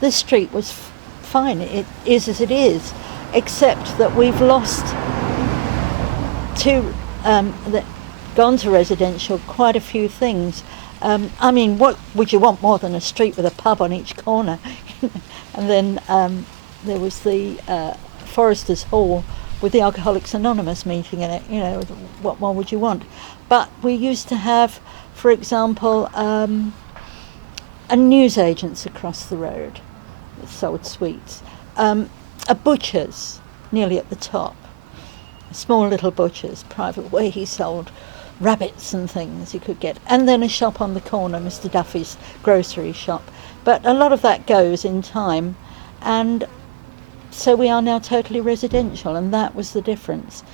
this street was fine. It is as it is, except that we've lost gone to residential quite a few things. I mean, what would you want more than a street with a pub on each corner? And then there was the Foresters Hall with the Alcoholics Anonymous meeting in it. You know, what more would you want? But we used to have, for example, a newsagent's across the road that sold sweets, a butcher's nearly at the top, a small little butcher's private where he sold rabbits and things you could get, and then a shop on the corner, Mr. Duffy's grocery shop. But a lot of that goes in time, and so we are now totally residential, and that was the difference.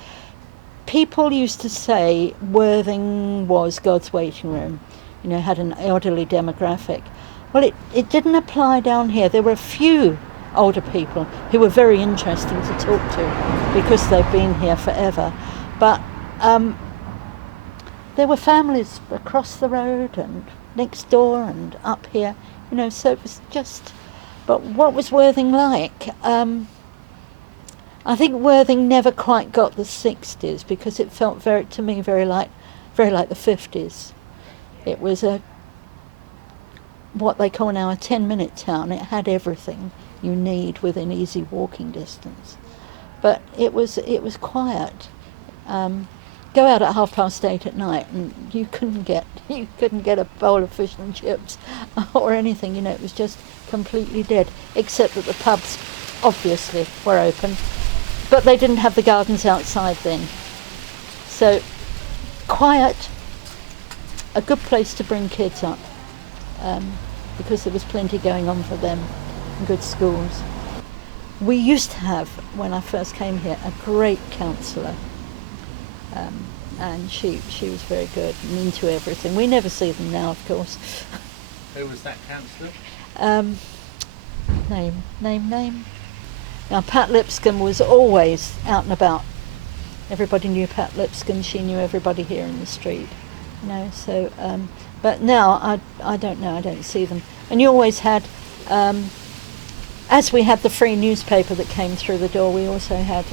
People used to say Worthing was God's waiting room, you know, had an elderly demographic. Well, it didn't apply down here. There were a few older people who were very interesting to talk to because they've been here forever. But there were families across the road and next door and up here, you know, so it was just... But what was Worthing like? I think Worthing never quite got the 60s because it felt very like the 50s. It was what they call now a 10-minute town. It had everything you need within easy walking distance. But it was quiet. Go out at 8:30 at night and you couldn't get a bowl of fish and chips or anything, you know. It was just completely dead, except that the pubs obviously were open, but they didn't have the gardens outside then. So quiet, a good place to bring kids up, because there was plenty going on for them, and good schools. We used to have, when I first came here, a great counsellor, and she was very good and into everything. We never see them now, of course. Who was that counsellor? Name. Now, Pat Lipscomb was always out and about. Everybody knew Pat Lipscomb. She knew everybody here in the street, you know. So, but now I don't know. I don't see them. And you always had, as we had the free newspaper that came through the door, we also had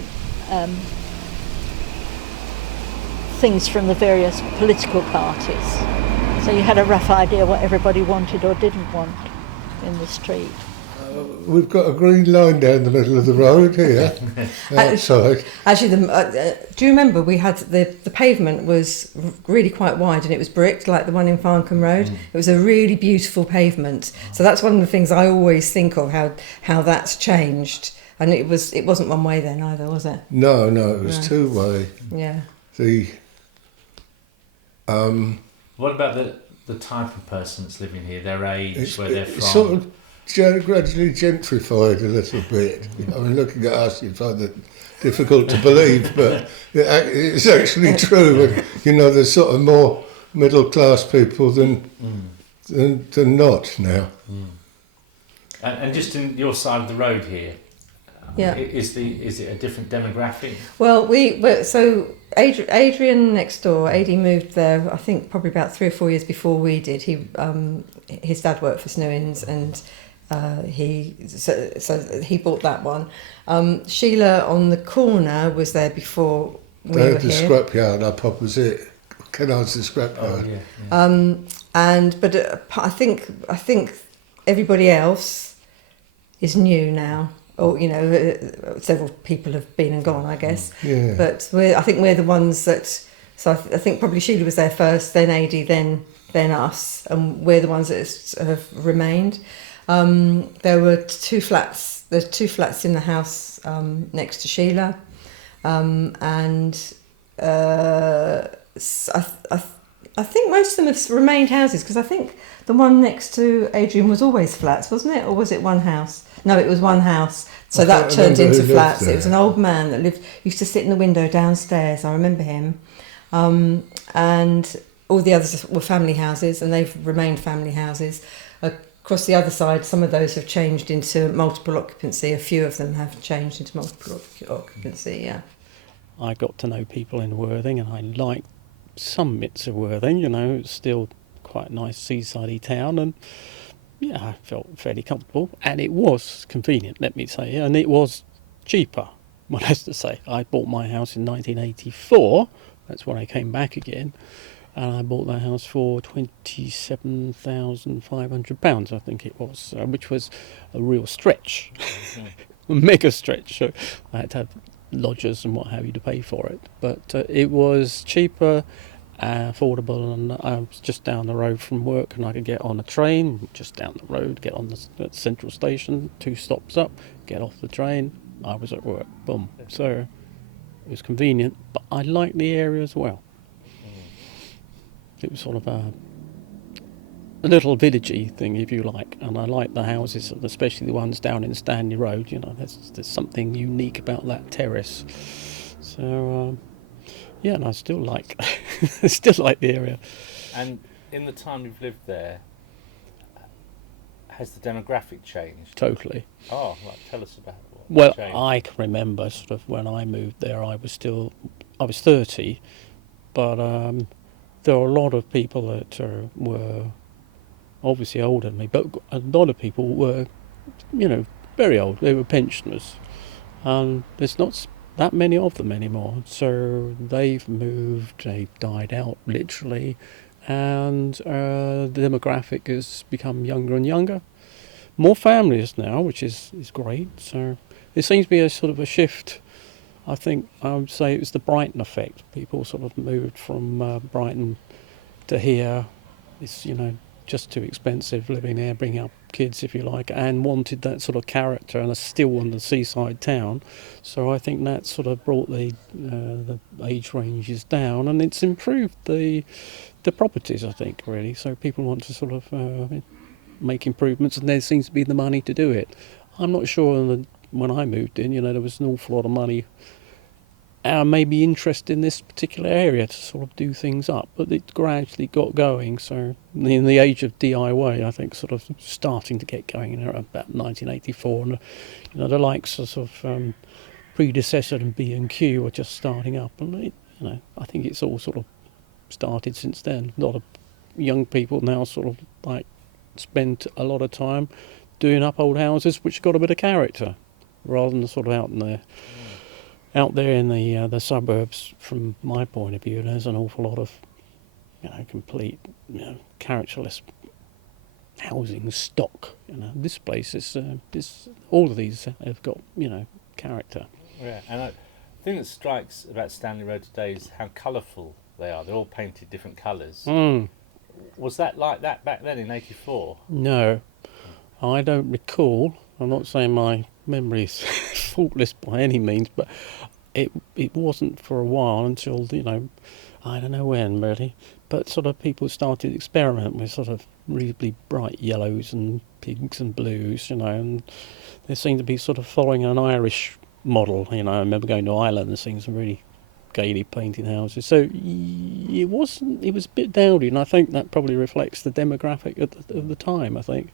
things from the various political parties. So you had a rough idea what everybody wanted or didn't want in the street. We've got a green line down the middle of the road here, outside. Actually, do you remember we had the pavement was really quite wide and it was bricked like the one in Farncombe Road. It was a really beautiful pavement. So that's one of the things I always think of, how that's changed. And it wasn't one way then either, was it? No, it was two way. Yeah. What about the type of person that's living here, their age, where they're from? It's sort of gradually gentrified a little bit. I mean, looking at us, you'd find it difficult to believe, but it's actually true. And, you know, there's sort of more middle-class people than not now. And just in your side of the road here, yeah, is it a different demographic? Well, so Adrian next door, AD moved there, I think probably about 3 or 4 years before we did. His dad worked for Snowins, and he bought that one. Sheila on the corner was there before we were here. The scrapyard up opposite Kennard's the scrapyard. Oh, yeah. But I think everybody else is new now. Or, you know, several people have been and gone, I guess. Yeah. But I think we're the ones that... So I think probably Sheila was there first, then AD, then us, and we're the ones that have remained. There were two flats. There's 2 flats in the house next to Sheila, and I think most of them have remained houses, because I think the one next to Adrian was always flats, wasn't it? Or was it one house? No, it was one house. So that turned into flats. It was an old man that used to sit in the window downstairs. I remember him. And all the others were family houses, and they've remained family houses. Across the other side, some of those have changed into multiple occupancy. A few of them have changed into multiple occupancy, yeah. I got to know people in Worthing, and I liked some bits of Worthing, you know. It's still quite a nice seaside-y town, and yeah, I felt fairly comfortable, and it was convenient, let me say, and it was cheaper. One has to say, I bought my house in 1984. That's when I came back again, and I bought that house for £27,500, I think it was, which was a real stretch, a mega stretch. So I had to have lodgers and what have you to pay for it, but it was cheaper, affordable, and I was just down the road from work, and I could get on a train just down the road, get on the central station, 2 stops up, get off the train, I was at work, boom. So it was convenient, but I liked the area as well. It was sort of a little villagey thing, if you like, and I like the houses, especially the ones down in Stanley Road. You know, there's something unique about that terrace. So yeah, and I still like the area. And in the time you've lived there, has the demographic changed? Totally. Oh, right, tell us about what Well, changed. I can remember sort of when I moved there, I was 30, but there were a lot of people that were obviously older than me, but a lot of people were, you know, very old. They were pensioners, and there's not that many of them anymore. So they've moved, they've died out literally, and the demographic has become younger and younger. More families now, which is great. So there seems to be a sort of a shift. I think I would say it was the Brighton effect. People sort of moved from Brighton to here. It's, you know, just too expensive living there, bringing up kids, if you like, and wanted that sort of character, and are still in the seaside town. So I think that sort of brought the age ranges down, and it's improved the properties, I think, really. So people want to sort of make improvements, and there seems to be the money to do it. I'm not sure when I moved in, you know, there was an awful lot of money, maybe interest in this particular area to sort of do things up, but it gradually got going. So in the age of DIY, I think sort of starting to get going in about 1984, and you know, the likes of sort of predecessor and B&Q were just starting up, and you know, I think it's all sort of started since then. A lot of young people now sort of like spend a lot of time doing up old houses which got a bit of character, rather than sort of out there in the suburbs. From my point of view, there's an awful lot of, you know, complete, you know, characterless housing stock. You know, this place is all of these have got, you know, character. Yeah, and the thing that strikes about Stanley Road today is how colourful they are. They're all painted different colours. Was that like that back then in '84? No, I don't recall. I'm not saying my memory is faultless by any means, but it wasn't for a while until, you know, I don't know when really, but sort of people started to experiment with sort of reasonably bright yellows and pinks and blues, you know, and they seemed to be sort of following an Irish model. You know, I remember going to Ireland and seeing some really gaily painted houses. So it was a bit dowdy, and I think that probably reflects the demographic of the time, I think.